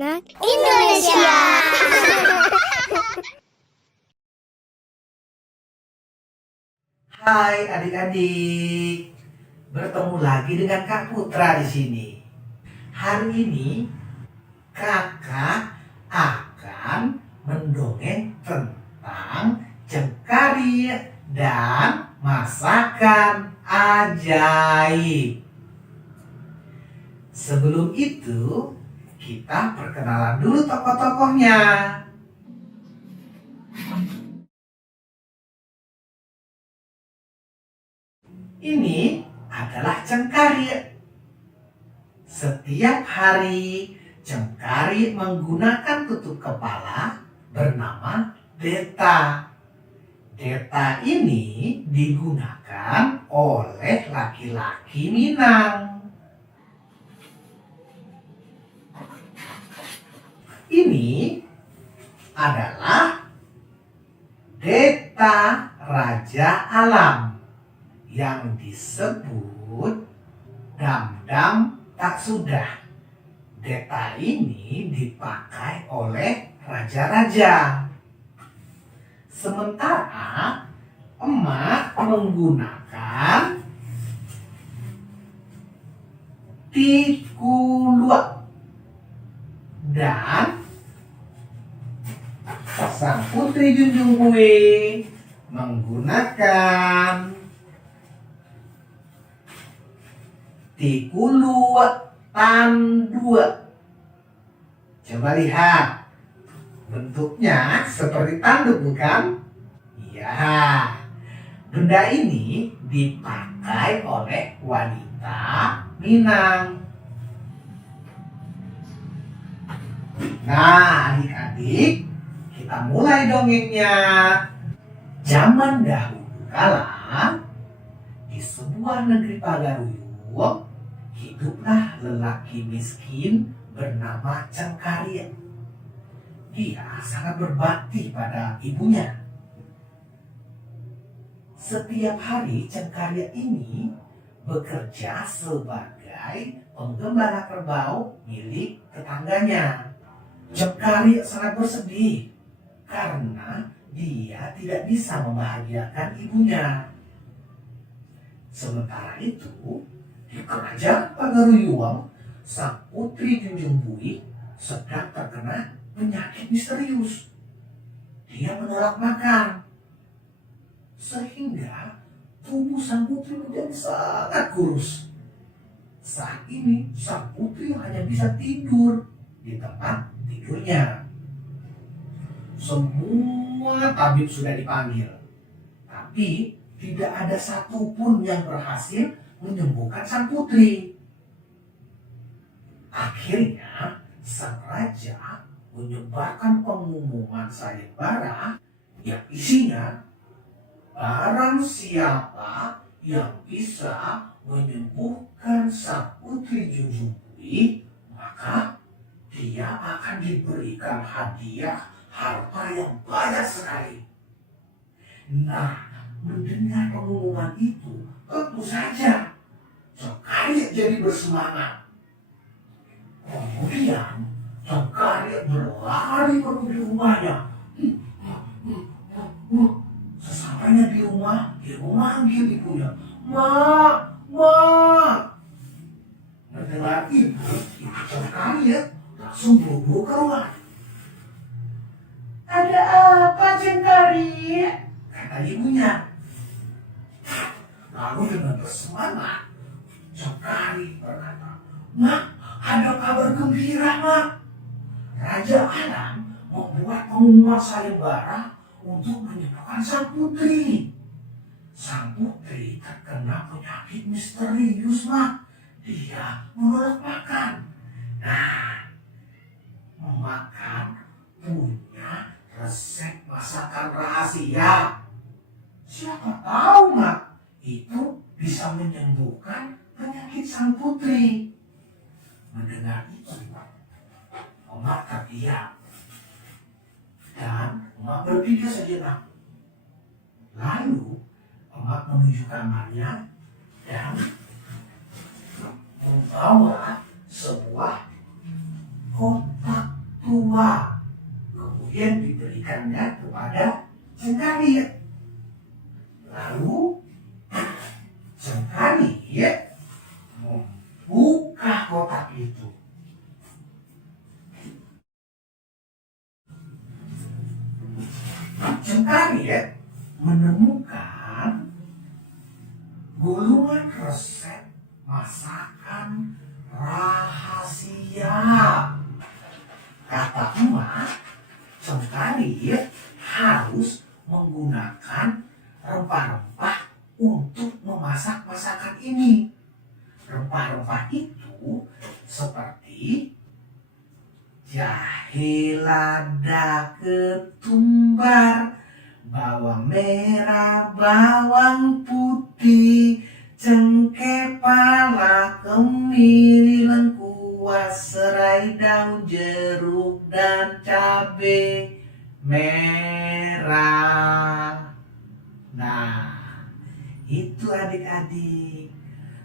anak Indonesia. Hai adik-adik, bertemu lagi dengan Kak Putra di sini. Hari ini kakak akan mendongeng tentang Cengkarih dan masakan ajaib. Sebelum itu, kita perkenalan dulu tokoh-tokohnya. Ini adalah Cengkarih. Setiap hari, Cengkarih menggunakan tutup kepala bernama Deta. Deta ini digunakan oleh laki-laki Minang. Ini adalah Deta Raja Alam yang disebut Dam-Dam Tak Sudah. Deta ini dipakai oleh raja-raja. Sementara emak menggunakan Tikulua dan sang putri Junjung Bui menggunakan Tikulua Tandua. Coba lihat, bentuknya seperti tanduk bukan? Iya, benda ini dipakai oleh wanita Minang. Nah, adik-adik, kita mulai dongengnya. Zaman dahulu kala, di sebuah negeri Pagaruyung, hiduplah lelaki miskin bernama Cengkarih. Dia sangat berbakti pada ibunya. Setiap hari Cengkarih ini bekerja sebagai penggembala kerbau milik tetangganya. Cengkarih sangat bersedih karena dia tidak bisa membahagiakan ibunya. Sementara itu, di kerajaan Pagaruyung, sang putri Junjung Bui sedang terkena penyakit misterius. Dia menolak makan, sehingga tubuh sang putri menjadi sangat kurus. Saat ini sang putri hanya bisa tidur di tempat tidurnya. Semua tabib sudah dipanggil, tapi tidak ada satupun yang berhasil menyembuhkan sang putri. Akhirnya sang raja menyebarkan pengumuman sayembara yang isinya, barang siapa yang bisa menyembuhkan sang putri Junjung Bui, maka dia akan diberikan hadiah harta yang banyak sekali. Nah, mendengar pengumuman itu, tentu saja Cengkarih jadi bersemangat. Kemudian Cengkarih berlari menuju rumahnya. Sesampainya di rumah, dia memanggil ibunya, "Mak, Mak." Mendengar ibu Cengkarih langsung buru-buru keluar. "Ada apa, Cengkarih?" kata ibunya. Lalu dengan bersemangat, Cengkarih berkata, "Mak, ada kabar gembira, Mak. Raja Alam membuat pengumuman sayembara untuk menyembuhkan sang putri. Sang putri terkena penyakit misterius, Mak. Dia menolak makan. Nah, makan punya resep masakan rahasia. Siapa tahu, Mak, itu bisa menyembuhkan penyakit sang putri." Mendengar itu, emak terdiam dan emak berpikir sejenak. Lalu emak menuju kamarnya dan membawa sebuah kotak tua. Kemudian diberikannya kepada Cengkarih. Lalu Cengkarih membuka kotak itu. Cengkarih menemukan gulungan resep masakan rahasia. Kata emak, Cengkarih harus menggunakan rempah-rempah untuk memasak masakan ini. Rempah-rempah itu seperti jahe, lada, ketumbar, bawang merah, bawang putih, cengkeh, pala, kemiri, lengkuas, serai, daun jeruk, dan cabai merah. Nah, itu adik-adik.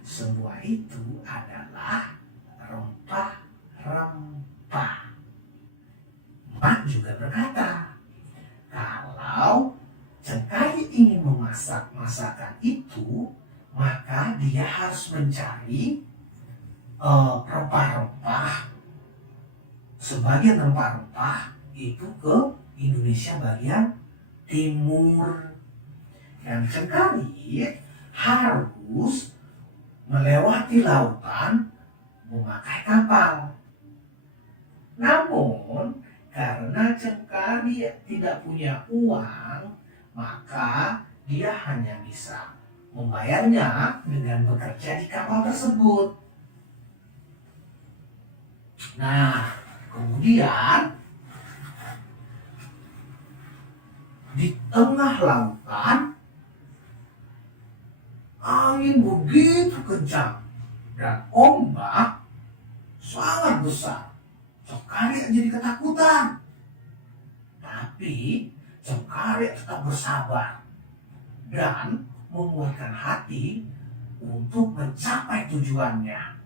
Semua itu adalah rempah-rempah. Mak juga berkata, kalau Cengkarih ingin memasak masakan itu, maka dia harus mencari rempah-rempah. Sebagian rempah-rempah itu ke Indonesia bagian timur. Dan Cengkarih harus melewati lautan memakai kapal. Namun karena Cengkarih tidak punya uang, maka dia hanya bisa membayarnya dengan bekerja di kapal tersebut. Nah, kemudian di tengah lautan angin begitu kencang dan ombak sangat besar. Cengkarih jadi ketakutan. Tapi Cengkarih tetap bersabar dan menguatkan hati untuk mencapai tujuannya.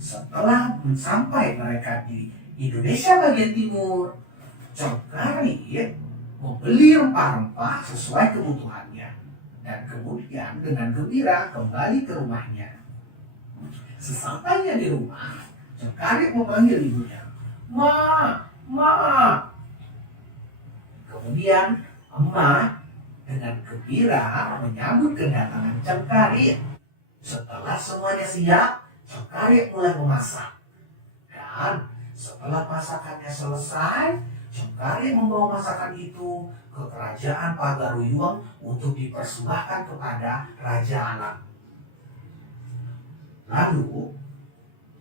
Setelah sampai mereka di Indonesia bagian timur, Cengkarih membeli rempah-rempah sesuai kebutuhannya dan kemudian dengan gembira kembali ke rumahnya. Sesampainya di rumah, Cengkarih memanggil ibunya, "Ma, Ma." Kemudian emak dengan gembira menyambut kedatangan Cengkarih. Setelah semuanya siap, Cengkarih mulai memasak. Dan setelah masakannya selesai, Cengkarih membawa masakan itu ke kerajaan Pagaruyung untuk dipersembahkan kepada Raja Alam. Lalu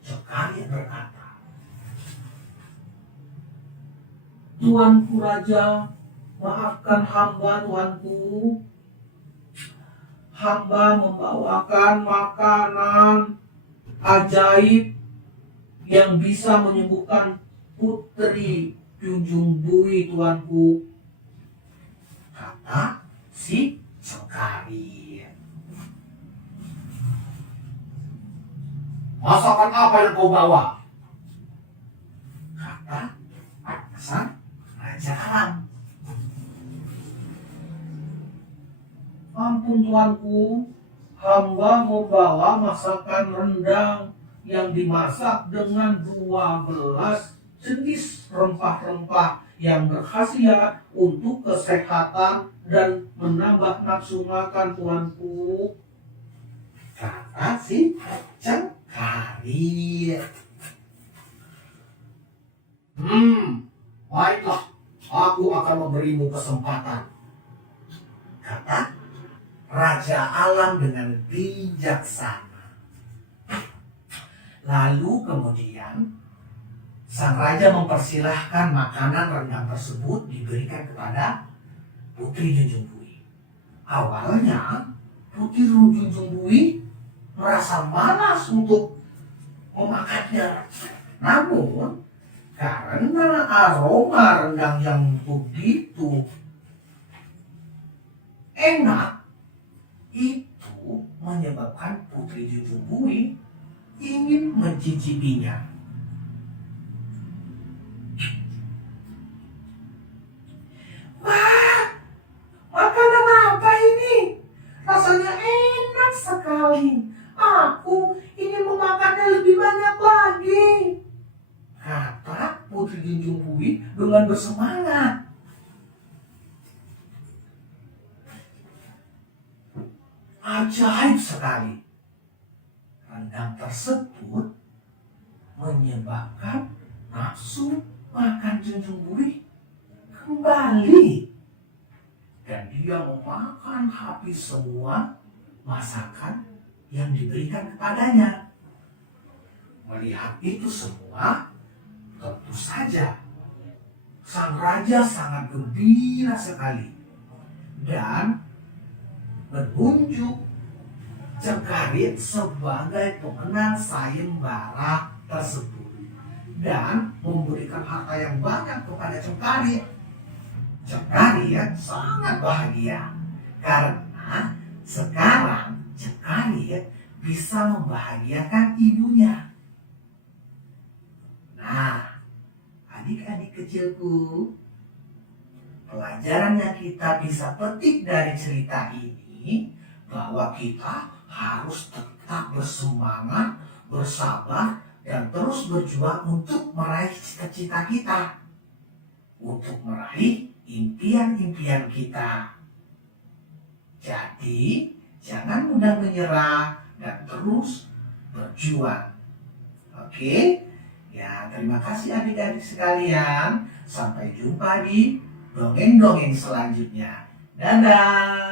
Cengkarih berkata, "Tuanku Raja, maafkan hamba tuanku. Hamba membawakan makanan ajaib yang bisa menyembuhkan Putri Junjung Bui tuanku," kata si Cengkarih. "Masakan apa yang kau bawa?" kata sang Raja Alam. "Ampun tuanku, hamba membawa masakan rendang yang dimasak dengan 12 jenis rempah-rempah yang berkhasiat untuk kesehatan dan menambah nafsu makan tuanku," kata si Cengkarih. "Baiklah, aku akan memberimu kesempatan," kata Raja Alam dengan bijaksana. Lalu kemudian sang raja mempersilahkan makanan rendang tersebut diberikan kepada Putri Junjung Bui. Awalnya Putri Junjung Bui merasa malas untuk memakannya. Namun karena aroma rendang yang begitu enak, itu menyebabkan Putri Junjung Bui ingin mencicipinya. bersemangat. Ajaib sekali. Rendang tersebut menyebabkan nafsu makan Junjung Buih kembali. Dan dia memakan habis semua masakan yang diberikan kepadanya. Melihat itu semua, tentu saja sang raja sangat gembira sekali dan menunjuk Cengkarih sebagai pemenang sayembara tersebut dan memberikan harta yang banyak kepada Cengkarih. Cengkarih sangat bahagia karena sekarang Cengkarih bisa membahagiakan ibunya. Nah, adik-adik kecilku, pelajaran yang kita bisa petik dari cerita ini bahwa kita harus tetap bersemangat, bersabar, dan terus berjuang untuk meraih cita-cita kita, untuk meraih impian-impian kita. Jadi, jangan mudah menyerah dan terus berjuang. Oke? Ya, terima kasih adik-adik sekalian. Sampai jumpa di dongeng-dongeng selanjutnya. Dadah!